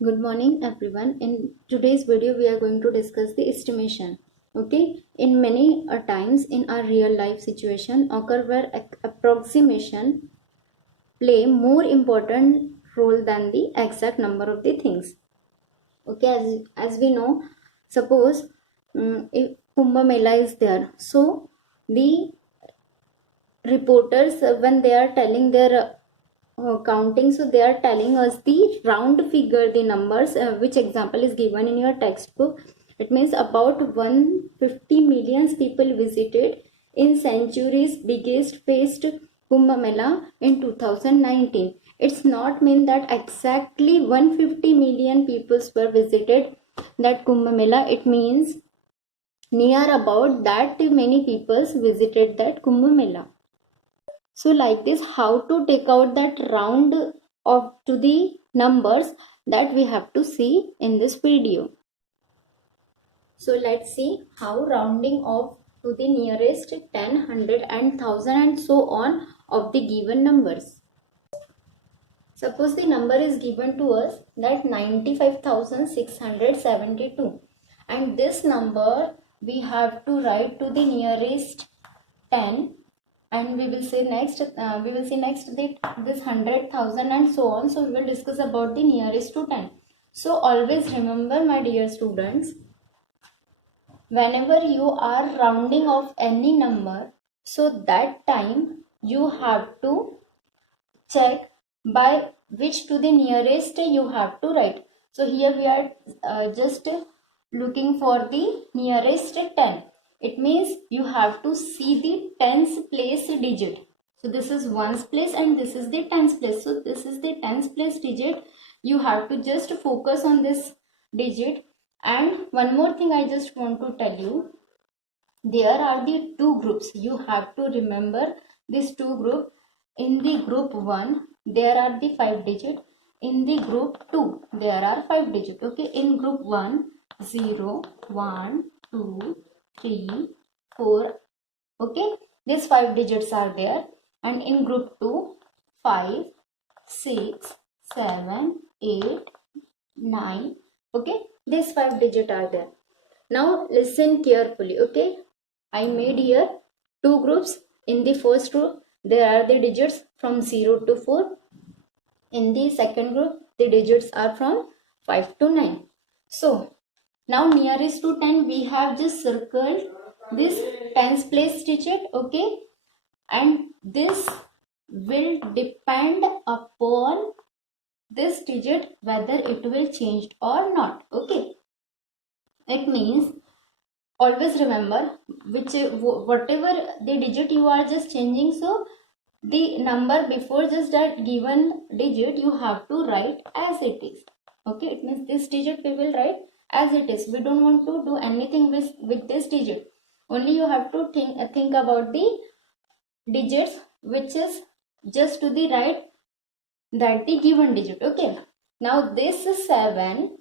Good morning everyone. In today's video we are going to discuss the estimation. Okay, in many times in our real life situation occur where approximation play more important role than the exact number of the things. Okay, as we know, suppose if Kumbh Mela is there, so the reporters when they are telling their counting, so they are telling us the round figure, the numbers, which example is given in your textbook. It means about 150 million people visited in century's biggest feast Kumbh Mela in 2019. It's not mean that exactly 150 million people were visited that Kumbh Mela. It means near about that many people visited that Kumbh Mela. So like this, how to take out that round of to the numbers, that we have to see in this video. So let's see how rounding off to the nearest 10, 100 and 1000 and so on of the given numbers. Suppose the number is given to us that 95,672, and this number we have to write to the nearest 10, and we will see next this 100,000 and so on. So we will discuss about the nearest to 10. So always remember, my dear students, whenever you are rounding off any number, so that time you have to check by which to the nearest you have to write. So here we are just looking for the nearest 10. It means you have to see the tens place digit. So this is ones place and this is the tens place. So this is the tens place digit. You have to just focus on this digit. And one more thing I just want to tell you, there are the two groups. You have to remember these two groups. In the group 1 there are the 5 digit, in the group 2 there are 5 digit. Okay, in group 1 0 1 2 3 4, okay, these 5 digits are there, and in group 2 5 6 7 8 9, okay, these 5 digit are there. Now listen carefully. Okay, I made here two groups. In the first group there are the digits from 0 to 4. In the second group the digits are from 5 to 9. So now nearest to 10 we have just circled this tens place digit. Okay, and this will depend upon this digit whether it will change or not. Okay, it means always remember whatever the digit you are just changing, so the number before just that given digit you have to write as it is. Okay, it means this digit we will write as it is. We don't want to do anything with this digit. Only you have to think about the digits which is just to the right that the given digit. Okay, now this 7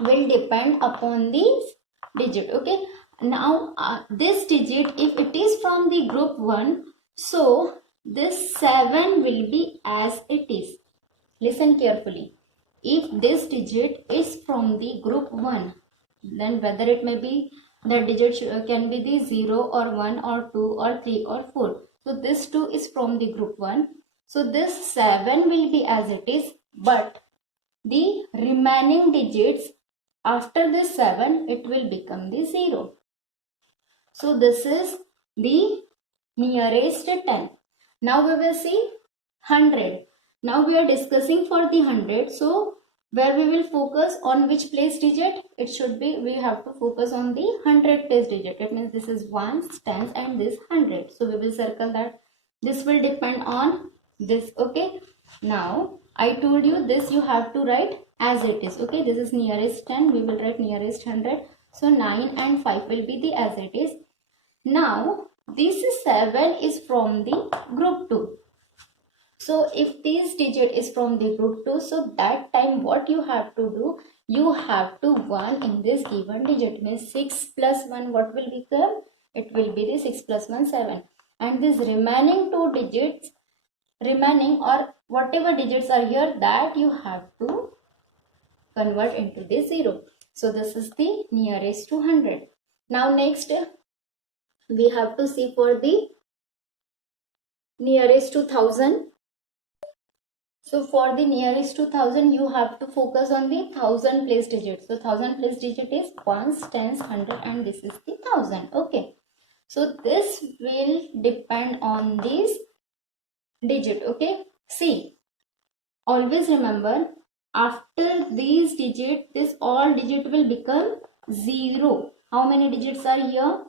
will depend upon this digit. Okay, now this digit, if it is from the group 1, so this 7 will be as it is. Listen carefully. If this digit is from the group 1, then whether it may be the digit can be the 0 or 1 or 2 or 3 or 4. So this 2 is from the group 1. So this 7 will be as it is, but the remaining digits after this 7 it will become the 0. So this is the nearest 10. Now we will see 100. Now we are discussing for the 100. So where we will focus on which place digit? It should be, we have to focus on the 100 place digit. It means this is ones, tens and this 100. So we will circle that. This will depend on this. Okay. Now I told you this you have to write as it is. Okay, this is nearest 10, we will write nearest 100. So 9 and 5 will be the as it is. Now this 7 is from the group 2. So if this digit is from the group 2, so that time what you have to do, you have to 1 in this given digit. Means 6 plus 1 what will become? It will be the 6 plus 1 7. And these remaining two digits, remaining or whatever digits are here, that you have to convert into the 0. So this is the nearest to 100. Now next we have to see for the nearest to 1000. So for the nearest to 1000, you have to focus on the 1000 place digit. So 1000 place digit is ones, tens, 100, and this is the 1000. Okay. So this will depend on this digit. Okay. See, always remember, after these digit, this all digit will become 0. How many digits are here?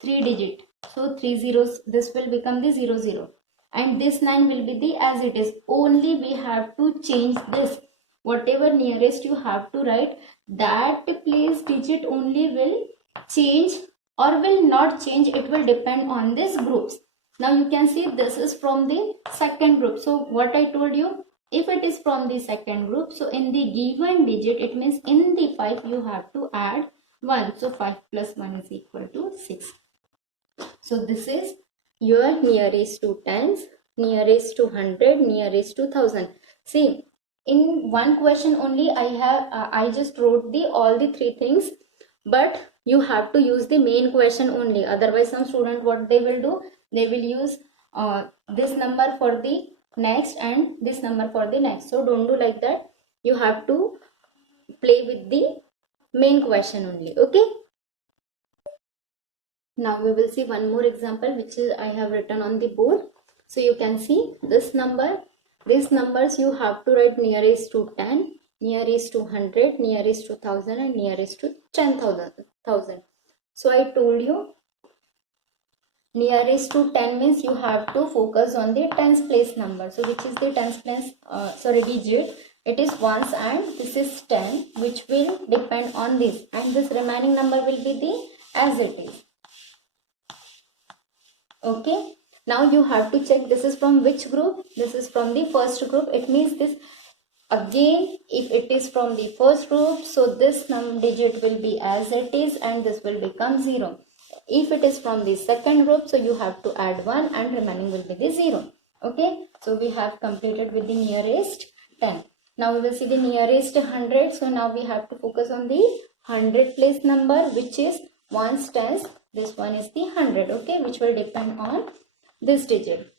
3 digit. So 3 zeros, this will become the 0 0. And this 9 will be the as it is. Only we have to change this. Whatever nearest you have to write, that place digit only will change or will not change. It will depend on these groups. Now you can see this is from the second group. So what I told you, if it is from the second group, so in the given digit, it means in the 5 you have to add 1. So 5 plus 1 is equal to 6. So this is your nearest to tens, nearest to 100, nearest to 1000. See, in one question only I just wrote the all the three things, but you have to use the main question only. Otherwise some student, what they will do, they will use this number for the next and this number for the next. So don't do like that. You have to play with the main question only. Okay. Now we will see one more example which is I have written on the board. So you can see this number. These numbers you have to write nearest to 10, nearest to 100, nearest to 1000, and nearest to 10,000. So I told you nearest to 10 means you have to focus on the tens place number. So which is the tens place digit? It is ones and this is 10, which will depend on this, and this remaining number will be the as it is. Okay. Now you have to check this is from which group. This is from the first group. It means this again, if it is from the first group, so this digit will be as it is and this will become 0. If it is from the second group, so you have to add 1 and remaining will be the 0. Okay. So we have completed with the nearest 10. Now we will see the nearest 100. So now we have to focus on the 100 place number, which is ones, tens. This one is the 100. Okay, which will depend on this digit.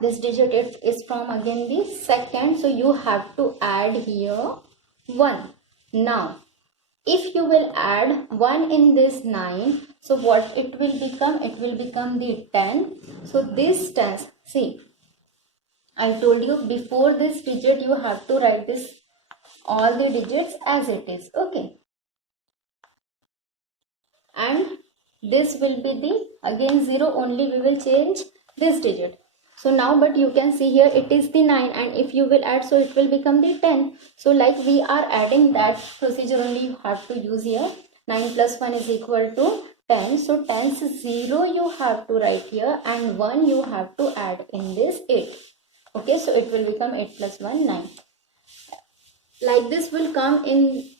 This digit is from again the second. So you have to add here 1. Now, if you will add 1 in this 9, so what it will become? It will become the 10. So this tens, see, I told you before this digit you have to write this all the digits as it is. Okay. And this will be the again 0, only we will change this digit. So now, but you can see here it is the 9, and if you will add, so it will become the 10. So like we are adding, that procedure only you have to use here. 9 plus 1 is equal to 10. So tens 0 you have to write here, and 1 you have to add in this 8. Okay, so it will become 8 plus 1, 9. Like this will come in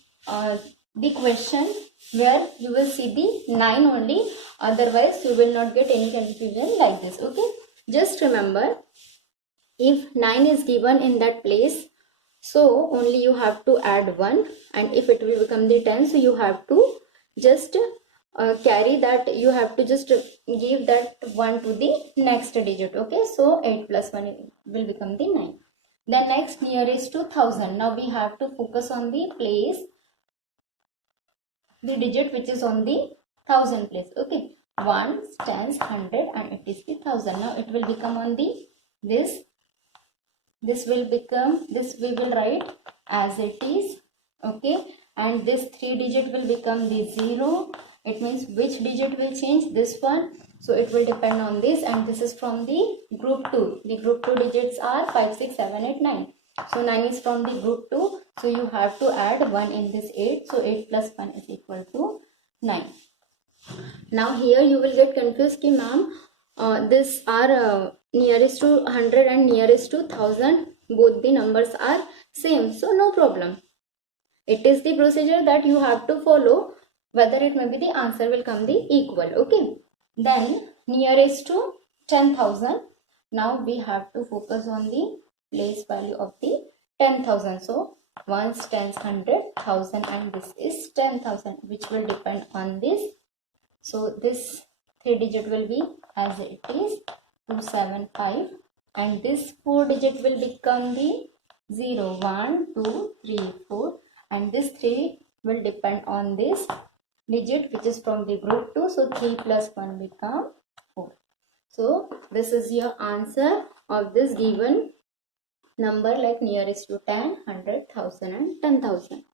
the question where you will see the 9 only. Otherwise you will not get any confusion like this. Okay, just remember, if 9 is given in that place, so only you have to add 1, and if it will become the 10, so you have to just carry that, you have to just give that 1 to the next digit. Okay, so 8 plus 1 will become the 9. Then next, nearest to 1000. Now we have to focus on the place, the digit which is on the 1000 place. Okay, ones, tens, 100, and it is the 1000. Now it will become on the this will become, this we will write as it is. Okay, and this 3 digit will become the 0. It means which digit will change? This one. So it will depend on this, and this is from the group 2. The group 2 digits are 5, 6, 7, 8, 9. So 9 is from the group 2. So you have to add 1 in this 8. So 8 plus 1 is equal to 9. Now here you will get confused ki ma'am, this are nearest to 100 and nearest to 1000. Both the numbers are same. So no problem. It is the procedure that you have to follow. Whether it may be, the answer will come the equal. Okay. Then nearest to 10,000. Now we have to focus on the place value of the 10,000. So ones, tens, 100,000, and this is 10,000, which will depend on this. So this 3 digit will be as it is 275, and this 4 digit will become the 0, 1, 2, 3, 4, and this 3 will depend on this digit which is from the group 2. So 3 plus 1 become 4. So this is your answer of this given number, like nearest to 10, 100,000 and 10,000.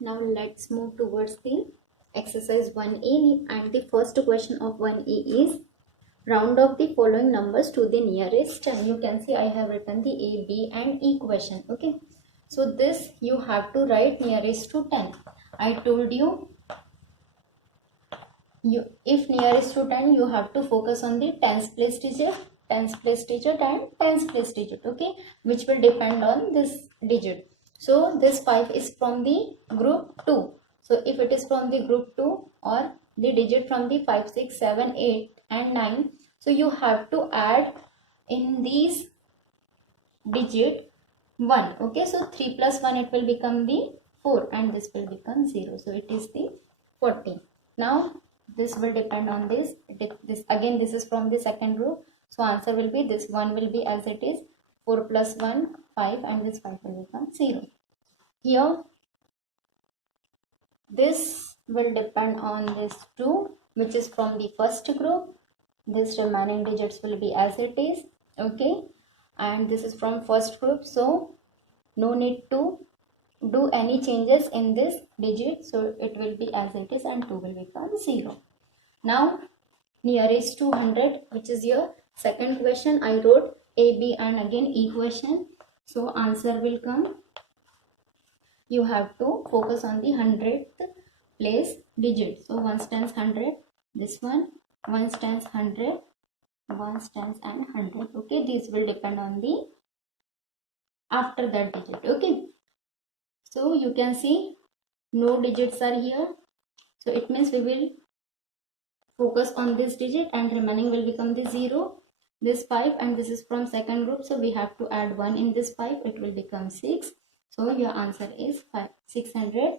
Now let's move towards the exercise 1A, and the first question of 1A is round off the following numbers to the nearest 10. You can see I have written the A, B and E question. Okay, so this you have to write nearest to 10. I told you, if nearest to 10 you have to focus on the tens place digit, and tens place digit, okay, which will depend on this digit. So this 5 is from the group 2. So if it is from the group 2 or the digit from the 5, 6, 7, 8 and 9, so you have to add in these digit 1. Okay, so 3 plus 1 it will become the 4, and this will become 0. So it is the 14. Now this will depend on this again, this is from the second group. So answer will be, this 1 will be as it is 4 plus 1 5, and this 5 will become 0. Here this will depend on this 2 which is from the first group. This remaining digits will be as it is. Okay, and this is from first group, so no need to do any changes in this digit, so it will be as it is, and 2 will become 0. Now nearest to 100, which is your second question, I wrote A, B and again E question. So answer will come, you have to focus on the 100th place digit. So 1 stands 100, this one 1 stands 100, 1 stands and 100. Okay, these will depend on the after that digit. Okay, so you can see no digits are here, so it means we will focus on this digit and remaining will become the 0. This 5, and this is from second group, so we have to add 1 in this 5, it will become 6. So your answer is 600.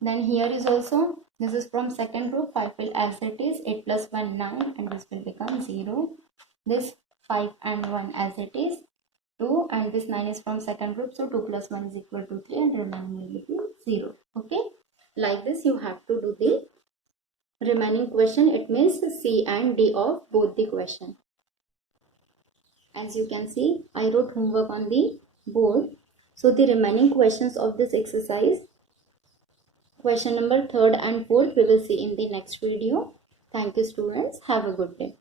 Then here is also, this is from second group, 5 will as it is, 8 plus 1 9, and this will become 0. This 5 and 1 as it is 2, and this 9 is from second group, so 2 plus 1 is equal to 3, and remaining will be 0. Okay, like this you have to do the remaining question. It means C and D of both the question. As you can see, I wrote homework on the board. So the remaining questions of this exercise, question number 3rd and 4th, we will see in the next video. Thank you students. Have a good day.